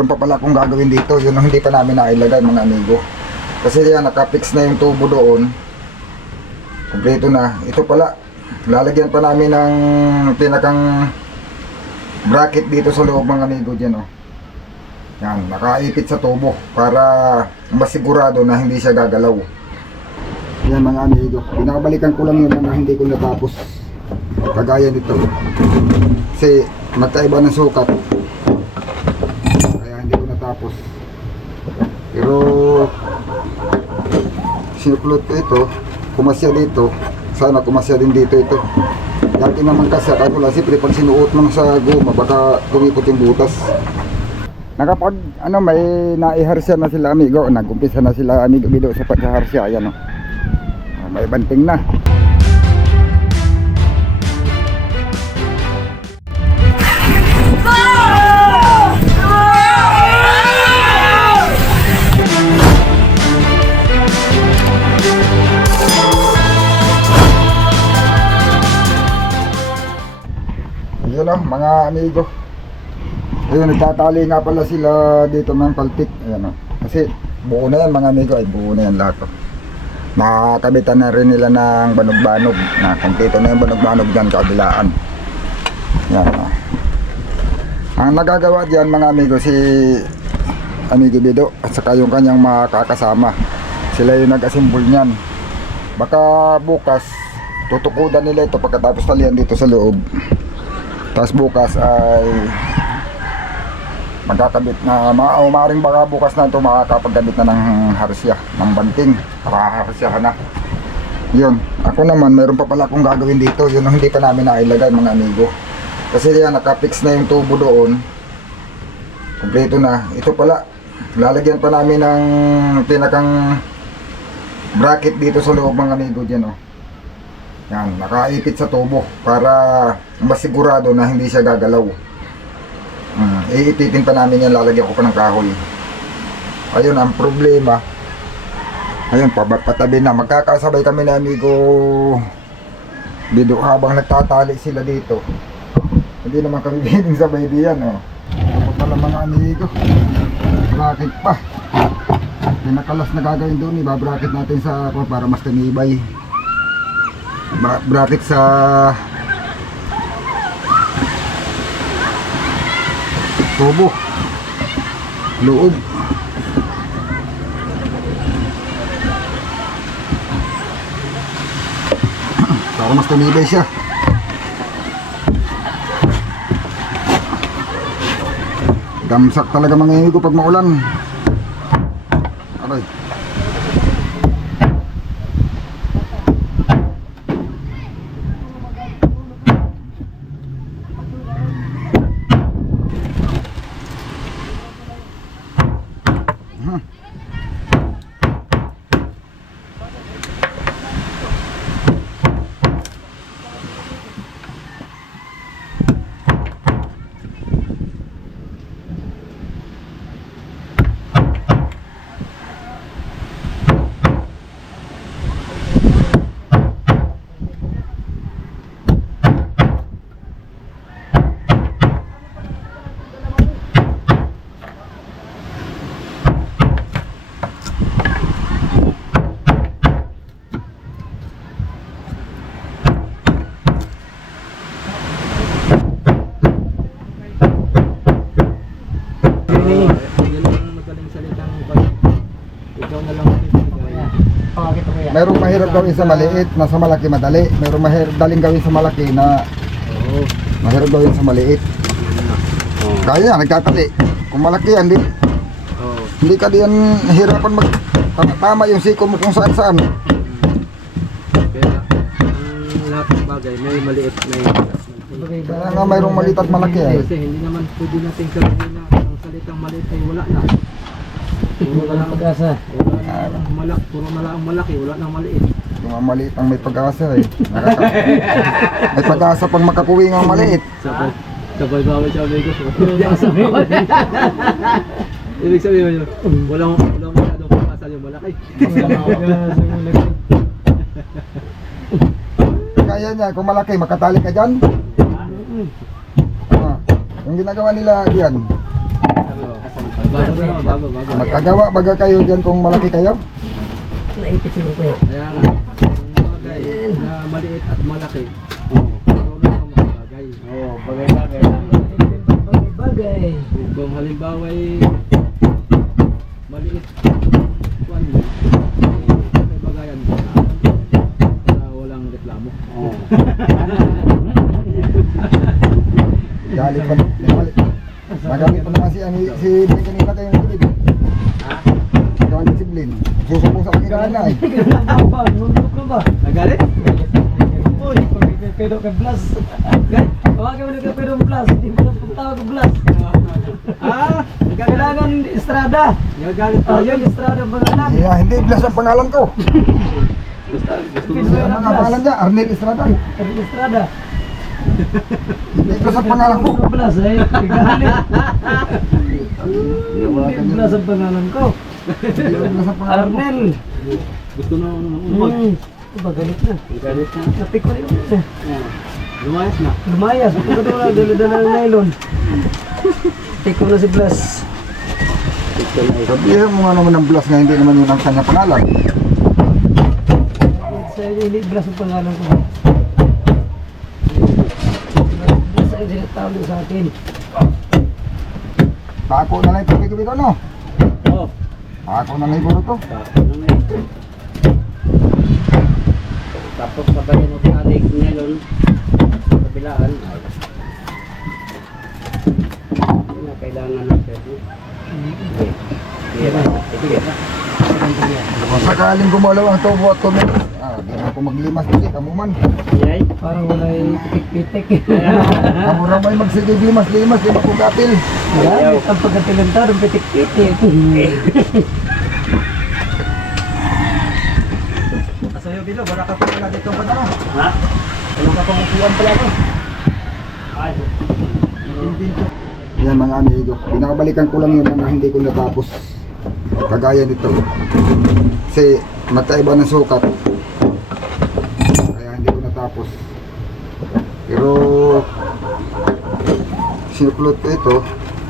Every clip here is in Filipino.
Meron pa pala akong gagawin dito, yun ang hindi pa namin nailagay mga amigo. Kasi yan, nakapix na yung tubo doon. Kompleto na. Ito pala, lalagyan pa namin ng pinakang bracket dito sa loob mga amigo dyan oh. Yan, nakaipit sa tubo para masigurado na hindi siya gagalaw. Yan mga amigo, pinakabalikan ko lang yung mga hindi ko natapos. Kagaya nito. Kasi magkaiba ng sukat. Natapos. Pero sinuplot ko ito, kumasya dito. Sana kumasya din dito ito. Dati naman kasi, kahit wala siyempre pag sinuot mo sa guma, baka kumikot yung butas. Nakapag, ano, may naiharsya na sila amigo. Nagumpisa na sila amigo bido sa pagkaharsya. Ayan o. Ah, May banting na. O, mga amigo. Ayun, nagtatali nga pala sila dito ng paltik. Ayan o. Kasi buo na yan mga amigo. Ay, buo na yan lahat o. Nakakabitan na rin nila ng banog-banog. Na kompleto na yung banog-banog dyan kabilaan. Yan o. Ang nagagawa dyan mga amigo si Amigo Bido at saka yung kanyang mga kakasama. Sila yung nag-assemble niyan. Baka bukas tutukudan nila ito pagkatapos talian dito sa loob. Tapos bukas ay magkakabit na ma o maaaring baka bukas na ito makakapagkabit na ng harsya, ng banting. Makaharsyahan na. Yun. Ako naman, mayroon pa pala akong gagawin dito. Yun ang hindi pa namin nailagay mga amigo. Kasi yan, nakapix na yung tubo doon. Kompleto na. Ito pala, lalagyan pa namin ng pinakang bracket dito sa loob mga amigo dyan oh. Yan, nakaipit sa tubo para masigurado na hindi siya gagalaw. Hmm, iipitin pa namin yan, lalagyan ko pa ng kahoy. Ayun, ang problema. Ayun, patabi na. Magkakasabay kami na amigo Bido habang nagtatali sila dito. Hindi naman kami pwedeng sabay diyan, oh. Ito pala mga amigo. Bracket pa. Pinakalas na gagawin doon, ibabracket natin sa para mas tumibay ba- bracket sa tubo. Loob. Para mas tumibay siya. Damsak talaga mga higo pag maulan. Aray Yan ang magaling salitang pag ikaw na lang ang ibigay. Bakit ko yan? Merong mahirap gawin sa maliit, na sa malaki madali. Merong mahirap daling gawin sa malaki na Oo. mahirap gawin sa maliit. Kaya nagtatali. Kung malaki yan, di, Oo. hindi ka diyan hirapan mag tama, tama yung siko mo kung saan saan. Kaya ang lahat ng bagay may maliit may ba? Kaya nga mayroong maliit at malaki ay. Kasi hindi naman pwede natin sabihin na ang salitang maliit ay wala na. Puro na lang pag-asa. Wala ang malak, puro na lang ang malaki, wala na ang maliit. Yung mga maliit ang may pag-asa eh. Nakaka may pag-asa pang makakuwi ng maliit. Sabay, sabay bawal siya amigos. Ibig sabihin mo yun, walang walang masyadong pag-asa yung malaki. Kaya niya, kung malaki, makatali ka dyan. Ah, yung ginagawa nila diyan. Magkagawa baga kayo dyan kung malaki kayo? Naipit. Kaya nga, yung bagay na maliit at malaki. Kang makabagay. Oo, bagay-bagay. Bagay. Kung halimbawa ay maliit kuan mo, may bagayan ka para walang reklamo. Oo. Galit pa mali. Magamit pa naman si, ano, si Blin kanina kayong tubig. Ha? Galit si Blin. Susubok sa akin kanina eh. Apa? Nundok ka ba? Nagalit? Uy, pedo ka blast. Tawagan mo na ka pedo blast. Hindi mo na pagtawag ka blast. Ah, Kailangan Estrada. Nagalit Ah, yun, Estrada ang pangalan. Yeah, hindi, bless ang pangalan ko. Basta gusto mo Ano nga pangalan niya? Arnel Estrada. Estrada. Hindi, bless ang pangalan ko. Blast eh. Galit. Hindi blast ang pangalan ko. Hindi, bless ang pangalan ko. Arnel. gusto na ano ng umag. Hmm. Ba, galit na. Galit na. Napik ko rin yun. Lumayas na. Lumayas. Ito na dala-dala ng nylon. Take ko na si Blas. Ito ito. Sabihin mo nga naman ng bless nga hindi naman yun ang kanya pangalan. Sa hindi Blas ang pangalan ko. Blas ang sinatawag sa akin. Pako na lang ito, bigo ko no? Oh, Pako na lang siguro to. Ano na ito? Tapos sabayan mo adik nylon sa kabilaan. Ay. Yun na kailangan natin. Okay. Sige na. Sige na. Kung sakaling gumalaw ang tubo at tumit, ah, di na ako maglimas ulit, amo man. Yay. Parang wala pitik-pitik. Amo ra may magsigig limas-limas, di makugatil. Yan, ang pagkatilanta ng pitik-pitik. Sa'yo, Bilo, wala ka pa pala dito pa na. Ha? Wala ka pang upuan pala no? Ay. Yan mga amigo, binabalikan ko lang yung mga hindi ko natapos. Kagaya nito. Kasi magkaiba ng sukat. Kaya hindi ko natapos. Pero sinuklot ko ito,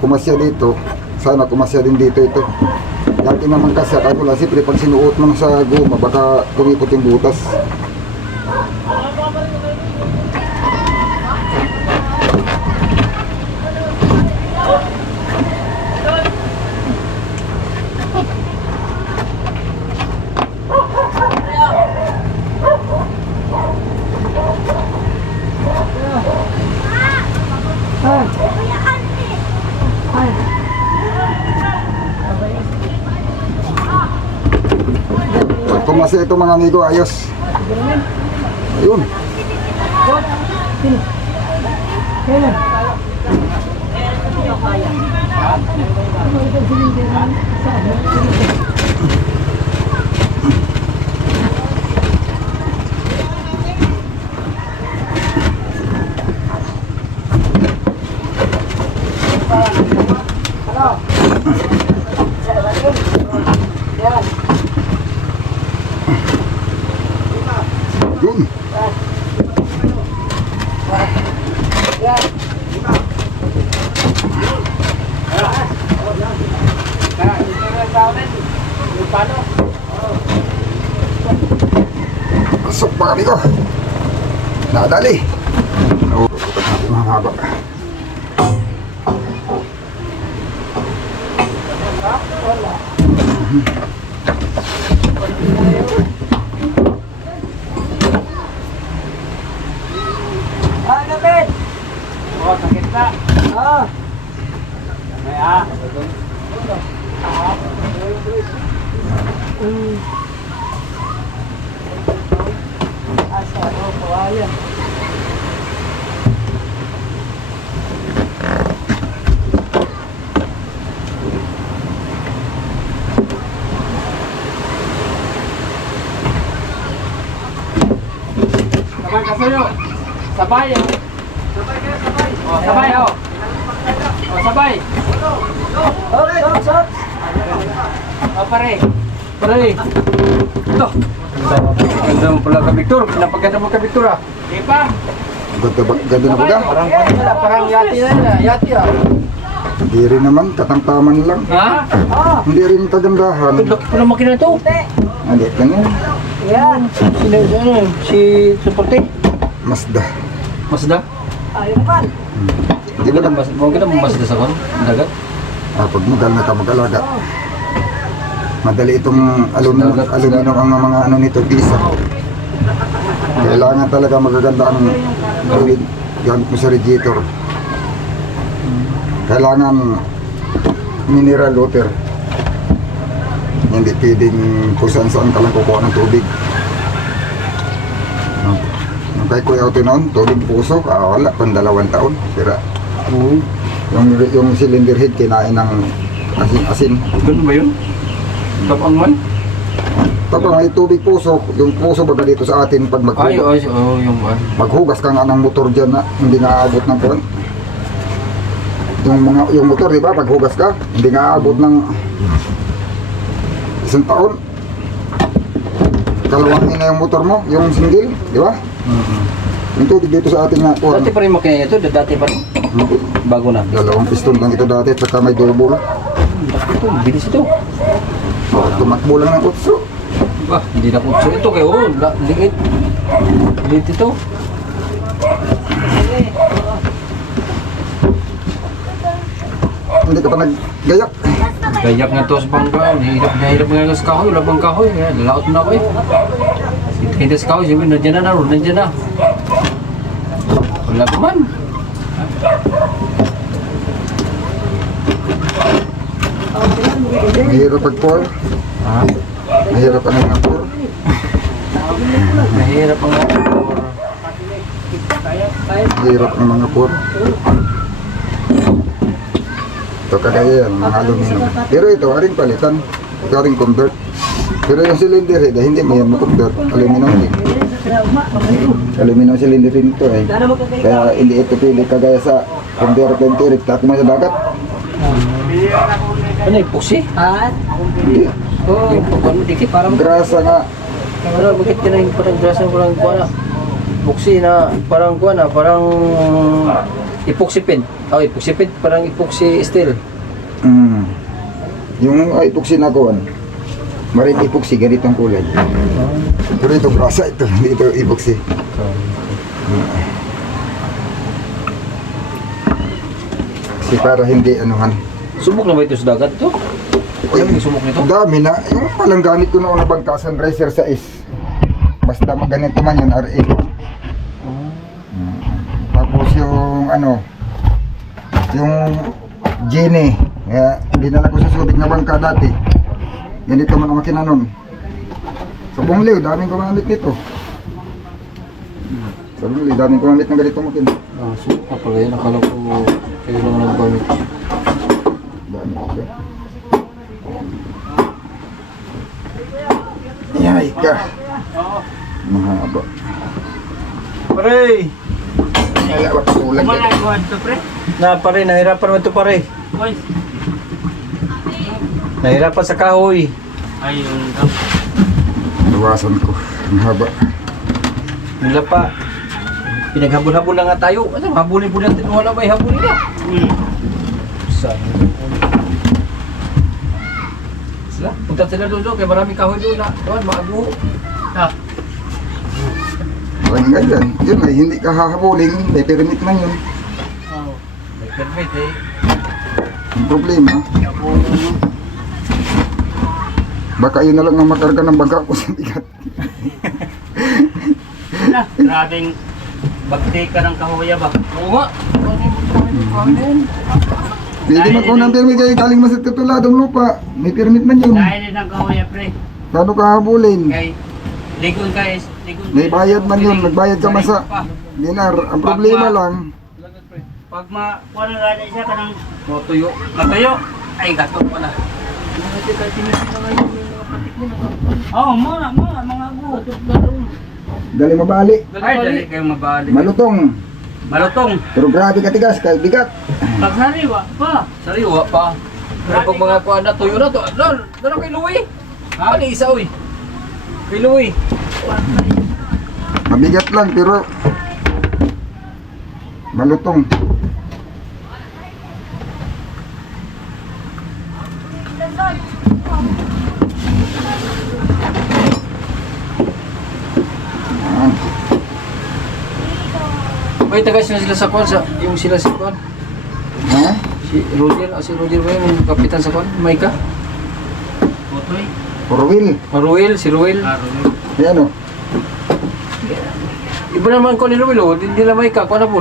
kumasya dito, sana kumasya din dito ito. Dati naman kasi ako lang, siyempre pag sinuot mo sa guma, baka kumikot yung butas. Pag kumasya ito mga amigo, ayos. Ayun. Kailan? Yun. Pasok mga amigo. Nadali. Oo, tutukan natin mga haba kapit! Oh, sakit na. Ah! May ah. Mm. Asa, oh, kawaya. Sabay ka sa'yo. Sabay eh. Oh, sabay oh. Oh, sabay. Oh, stop, stop! Oh, pare. Pare. Ito. Ganda mo pala ka, Victor. Pinapaganda mo ka, Victor ah. Di pa. Ganda, ba, ganda na ba ga? Parang parang yati na nila. Yati ah. Hindi rin naman, katamtaman lang. Ha? Hindi rin kagandahan. Ang laki pala makina ito. Alit lang yan. Sino, ano, si Suporte? Mazda. Masda? Hindi ba mas, mo kita masda sa kon? Dagat? Ah, pag magal na ka mag-alaga. Madali itong aluminum, aluminum ang mga ano nito, pisa. Kailangan talaga magaganda ang gawin gamit mo sa radiator. Kailangan mineral water. Hindi pwedeng kung saan saan ka lang kukuha ng tubig. Nung kay Kuya Otto noon, tubig puso, ah, wala, pang dalawang taon. Sira. Oo. Yung, yung cylinder head kinain ng asin. asin. Ganun ba yun? Tapang man? Tapos may tubig puso, yung puso baga dito sa atin pag Ay, maghugas, ay, oh, yung man. maghugas ka nga ng motor dyan na hindi nga aabot ng kuwan. Yung mga yung motor, di ba, paghugas ka, hindi nga aabot ng isang taon. Kalawangin na yung motor mo, yung single, di ba? Yung tubig dito sa atin nga, kuwan. Dati pa rin makina ito, dati pa rin. Bago na. Dalawang piston lang ito dati, at saka may double. Ito, bilis ito. Tumakbo lang ng kutso. Bah, hindi na kutso ito kayo. Oh, la- liit. Liit ito. Hindi ka pa naggayak. Gayak nga to sa bangka. Hirap na hirap nga sa kahoy. Wala bang kahoy. Lalaot na ako eh. Hindi sa kahoy. Sabi, nandiyan na naroon. Nandiyan na. Wala pa man. Mahirap pag-pour. Ha? Mahirap ang mga pour. Mahirap ang Mahirap ang mga pour. Ito kagaya yan, mga aluminum. Pero ito, aring palitan. Ito aring convert. Pero yung cylinder eh, hindi mo yan makonvert. Aluminum din. Aluminum cylinder din ito eh. Kaya hindi ito pili kagaya sa convert ng tirik. Mo sa dagat. Ano yung pusi? Hindi. Oh, yung pagkano dikit. Parang Grasa nga. Parang bakit ka na yung parang grasa parang kuha na. Buksi na parang kuha na. Parang paint. Oh, epoxy paint. Parang epoxy steel. Mm. Yung ay epoxy na kuwan. Marin epoxy, ganitong kulay. Pero ito grasa ito, hindi ito epoxy. Kasi para hindi anuhan. Subok na ba ito sa dagat to? Alam yung subok nito? Ang dami na. Yung palang gamit ko noon na bangkasan racer sa is. Basta ganito man yun, RA. Mm. Tapos yung ano, yung Genie. Kaya dinala ko sa Subic na bangka dati. Ganito man ang makina nun. Sa Bungliw, daming gumamit nito. Sa Bungliw, daming gumamit ng ganito makina. Ah, na pala yun. Akala ko kayo lang naggamit. Dami ko. Yay ka. Mahaba. Pare! Wala ba kulang? Na pare, nahirapan mo ito pare. Nahirapan sa kahoy. Iwasan ko. Ang haba. Nila pa. Pinaghabol-habol na nga tayo. Ano, habulin po natin. Wala ba habulin na? Saan? Sila, punta sila doon doon. Kaya maraming kahoy doon na. Doon, maago. Ha? Ang ganyan. Yun ay hindi ka hahabulin. May permit man yun. May permit eh. Ang problema. Baka yun na lang ang makarga ng bangka ko sa bigat. na, grabing bagti ka ng kahoya ba? Oo nga. Ano yung Pwede man ko ng permit kayo galing mas tituladong lupa. May permit man yun. Dahil din ng kahoya pre. Paano ka habulin? Kay ligon ka is ligon. May bayad man yun. Nagbayad ka man sa dinar. Ang problema lang. Pag makuha na gani siya ka ng Mga tuyo. matuyo, ay gato pa na. Oo, oh, muna, muna, mga gu. Dali mabali. Ay, dali kayong mabalik. Malutong. Malutong. Pero grabe katigas. Kaya bigat. Pag sariwa pa. Sariwa pa. Pero pag mga kuha na tuyo na to, dal, dal kay Louie. Ha? Ano isa uy? Kay Louie. Mabigat lang pero malutong. May taga sila sila sa kwan, sa, yung sila sa kwan. Ha? Si Roger, ah, si Roger ba yun, yung kapitan sa kwan? May ka? Otoy. Ah, Ruel, si Ruel. Aro. Yan o. Iba naman ko ni Ruel, oh. Hindi na may ka, kwan na po.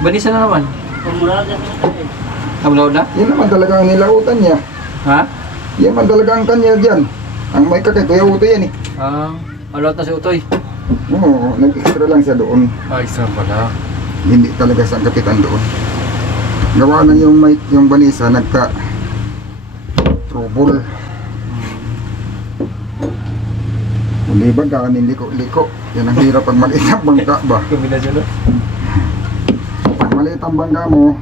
Banisa na naman. Ito eh. Kamulaw na? Yan naman talaga ang nilautan niya. Ha? Yan man talaga ang kanya dyan. Ang may kakay, Kuya Uto yan eh. Ah, alot na si Utoy. Oo, nag-extra lang siya doon. Ah, extra pala. Hindi talaga sa kapitan doon. Gawa na yung mic, yung banisa, nagka trouble. Hindi ba kanin liko-liko? Yan ang hirap pag maliit ang bangka ba? Pag maliit ang bangka mo,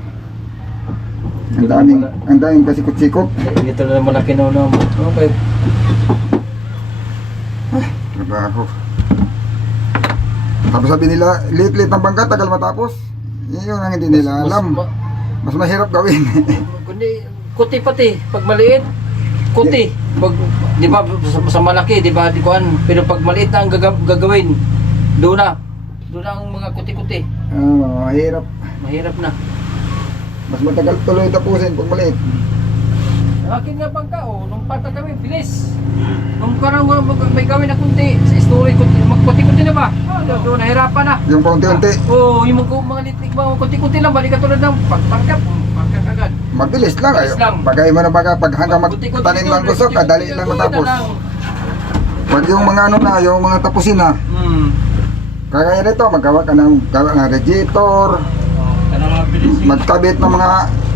ang daming, ang daming pasikot-sikot. Dito na naman laki na naman. Okay. Trabaho. Tapos sabi nila, liit-liit ang bangka, tagal matapos. Yun ang hindi nila alam. Mas, Mas mahirap gawin. kundi, kuti pati. Pag maliit, kuti. Pag, di ba, sa, sa malaki, di ba, di ko an. Pero pag maliit na ang gaga- gagawin, doon na. Doon na ang mga kuti-kuti. Ah, mahirap. Mahirap na. Mas matagal tuloy tapusin pag maliit. Akin nga bangka, oh, nung pata kami, bilis. Nung parang mag- may gawin na kunti, sa story, kunti, magkunti-kunti na ba? Doon, doon, nahirapan na. Yung paunti-unti, Oo, oh, yung mga, mga litlik ba, kunti-kunti lang, balik ka tulad ng pagpangkap, pagkak agad. mabilis lang. Ay, Mabilis lang. bagay mo na baga, pag hanggang magtanim ng kunti-kunti kadali lang matapos. Pag yung mga ano na, yung mga tapusin na, Hmm. kagaya nito, magawa ka ng, gawa ng radiator, mga bilis magkabit ng mga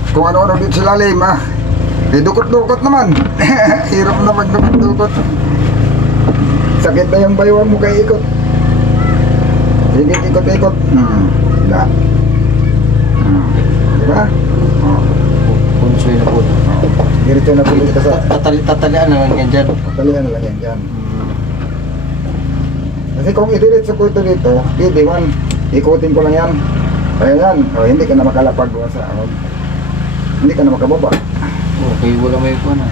kung ano-ano dito sa lalim, ah. Eh, dukot-dukot naman. Hirap na magdukot-dukot. Sakit na yung baywang mo kay ikot. Sige, ikot-ikot. Hmm. Wala. Hmm. Di ba? Oh. Punsoy na po. Oh. Diretso na pulis ka sa Tatali, tatalian na lang yan dyan. Talian na lang yan dyan. Kasi kung idiretso ko ito dito, pwede man. Ikutin ko lang yan. Kaya yan, oh, hindi ka na makalapag doon sa ahon. Hindi ka na makababa. Okay, wala may kuha na.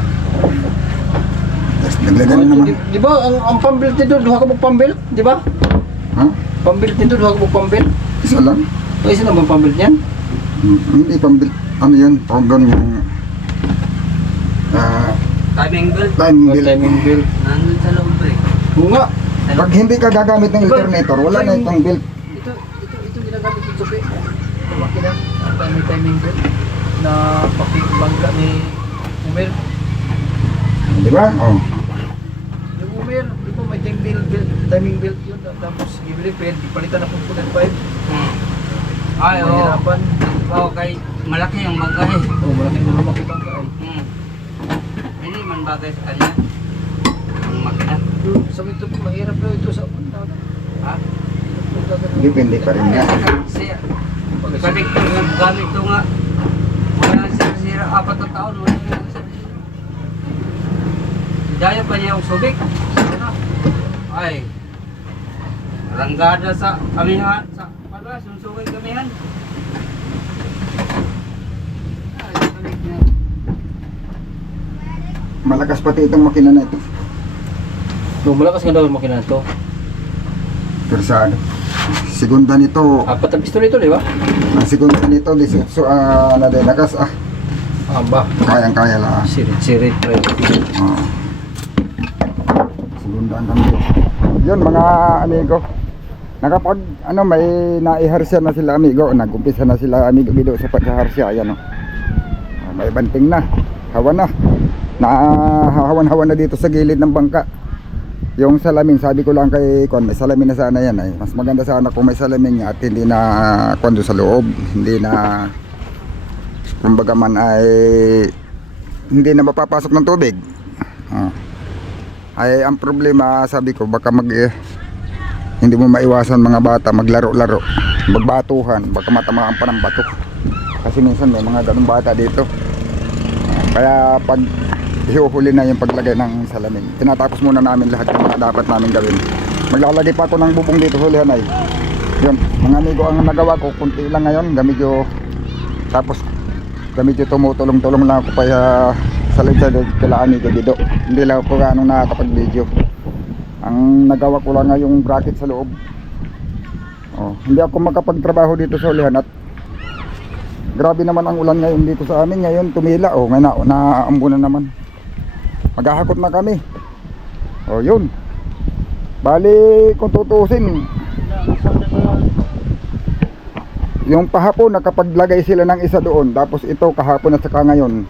Tapos naglagay na naman. Di, di ba, ang, ang pambilt nito, duha ka pambilt, di ba? Ha? Pambilt nito, duha ka mo pambilt. Isa lang? O, isa na bang pambilt niyan? Hmm, Hindi pambil. Ano yan? Hanggang yung ah, Timing belt. time O, bill. timing belt. Nandun sa loob eh. Oo nga. Pag hindi ka gagamit ng alternator, wala na itong bill. Ito, ito, ito ginagamit ng supi. Ito makina. Ito may timing belt na pakibangga ni Umer. Di ba? Oh. Yung Umer, di ba may timing belt, belt timing belt yun. Tapos gibili pen, palitan na kung 5. Ay, oo. Mahirapan. Oo, kay malaki yung bagay. Oh, malaki na lumaki bangga ay. Hmm. Hindi man bagay sa kanya. Ang makina. Yung Sa ito po, mahirap na ito sa punta. Ha? Depende pa rin nga. Siya. Balik ko yung nga. Wala na siya sira. Apat na taon. Wala. Daya pa niya yung subik. Sana. Ay. Ranggada sa amihan. Sa pala, sunsugay kamihan. Na. Malakas pati itong makina na ito. No, malakas nga daw yung makina to. Pero sa ano, segunda nito, Apat na pistol ito, di ba? ang segunda nito, 18 ah, na din lakas ah. Aba. Kayang-kaya lang ah. Sirit, sirit. Right. Oo. Segundaan kami. Yun mga amigo. Nakapag ano may naiharsya na sila amigo. Nagumpisa na sila amigo gido sa paghaharsya. Ayan o. Ah, May banting na. Hawa na. Nahahawan-hawan na dito sa gilid ng bangka. Yung salamin, sabi ko lang kay Kon, may salamin na sana yan ay. Mas maganda sana kung may salamin nga at hindi na Kon doon sa loob. Hindi na kumbaga man ay hindi na mapapasok ng tubig. Ah. Ay ang problema sabi ko baka mag eh, hindi mo maiwasan mga bata maglaro-laro, magbatuhan, baka matamaan pa ng bato. Kasi minsan may mga ganung bata dito. Kaya pag ihuhuli na yung paglagay ng salamin, tinatapos muna namin lahat yung mga dapat namin gawin. Maglalagay pa ako ng bubong dito sa ulihan ay. Yun, mga amigo ang nagawa ko, kunti lang ngayon, gamit yung tapos gamit yung tumutulong-tulong lang ako pa sa sa sa loob kila amigo Dido. Hindi lang po ganong nakakapag-video. Ang nagawa ko lang yung bracket sa loob. Oh, hindi ako makapagtrabaho dito sa ulihan at grabe naman ang ulan ngayon dito sa amin. Ngayon tumila. Oh, may na naambunan naman. Maghahakot na kami. Oh, yun. Bali, kung tutusin, yung pahapon nakapaglagay sila ng isa doon tapos ito kahapon at saka ngayon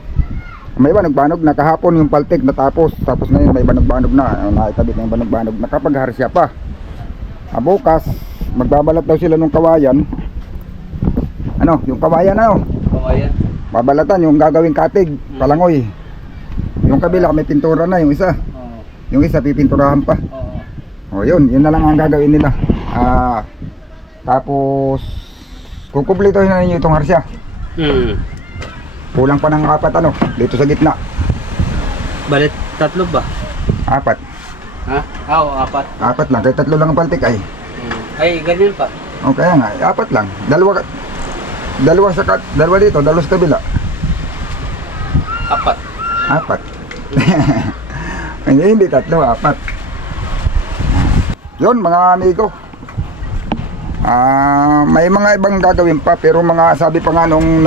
may banog-banog na. Kahapon yung paltik natapos. Tapos ngayon may banog-banog na. Ayun, nakikabit na. Yung banog-banog nakapagharsya pa. Ah, bukas magbabalat daw sila ng kawayan. Ano yung kawayan ano? Kawayan. babalatan yung gagawing katig palangoy yung kabila may pintura na yung isa. Oo. yung isa pipinturahan pa. Oo. o yun yun na lang ang gagawin nila. Ah tapos kukumplitohin na ninyo itong harsya. Hmm. Kulang pa ng apat ano, dito sa gitna. Balit tatlo ba? Apat. Ha? Ah, Oo, apat. Apat lang, kaya tatlo lang ang paltik ay. Hmm. Ay, ganyan pa. O kaya nga, eh, apat lang. Dalawa, dalawa sa kat, dalawa dito, dalawa sa kabila. Apat. Apat. hindi, hindi tatlo, apat. Yun mga amigo. Ah, may mga ibang gagawin pa pero mga sabi pa nga nung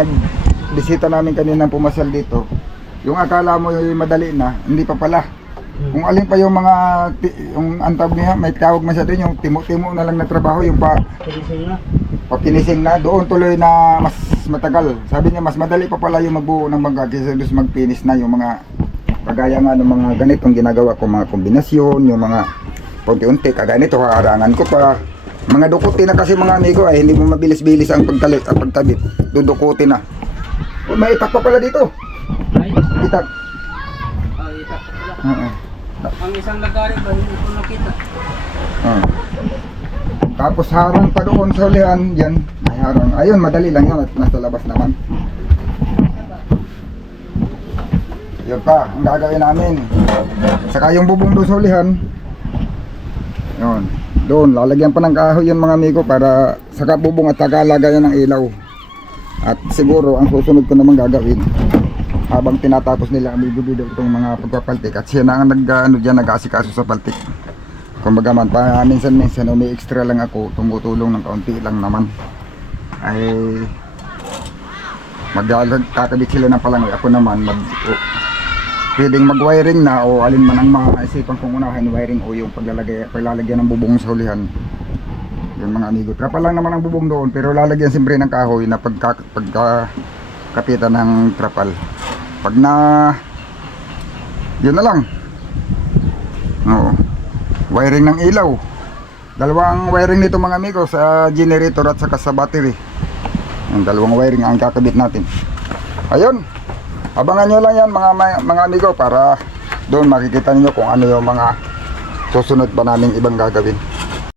nagbisita namin kanina pumasal dito, yung akala mo yung madali na, hindi pa pala. Kung alin pa yung mga yung antawag niya, may tawag man siya doon, yung timo-timo na lang na trabaho, yung pa Pinising na. papinising na, doon tuloy na mas matagal. Sabi niya, mas madali pa pala yung magbuo ng bangka kaysa doon magpinis na yung mga kagaya nga ng mga ganitong ginagawa ko, mga kombinasyon, yung mga unti-unti, kagaya nito, harangan ko pa. Mga dukuti na kasi mga amigo ay hindi mo mabilis-bilis ang pagkalit at pagkabit. Dudukuti na. Oh, may itak pa pala dito. Ay, Itak. oh, itak pala. Oo. Ang isang lagari ba, hindi ko nakita. Ah. Tapos harang pa doon sa ulihan, yan, may harang. Ayun, madali lang yan at nasa labas naman. Yun pa, ang gagawin namin. Saka yung bubong doon sa ulihan, yun, doon, lalagyan pa ng kahoy yun mga amigo para saka bubong at saka lagayan ng ilaw. At siguro, ang susunod ko naman gagawin, habang tinatapos nila ang bibido itong mga pagpapaltik at siya na ang nag, ano, dyan, nag-asikaso sa paltik. Kumbaga man, pa, minsan-minsan umi extra lang ako, tumutulong ng kaunti lang naman. Ay magkakabit sila ng palangoy. Ako naman mag o, pwedeng mag-wiring na o alin man ang mga isipan kong unahin wiring o yung paglalagay, paglalagyan ng bubong sa hulihan. Yung mga amigo. Trapa lang naman ang bubong doon pero lalagyan siyempre ng kahoy na pagka, pagka kapitan ng trapal. Pag na yun na lang. Oo wiring ng ilaw dalawang wiring nito mga amigo sa generator at saka sa battery yung dalawang wiring ang kakabit natin ayun abangan nyo lang yan mga mga amigo para doon makikita niyo kung ano yung mga susunod pa naming ibang gagawin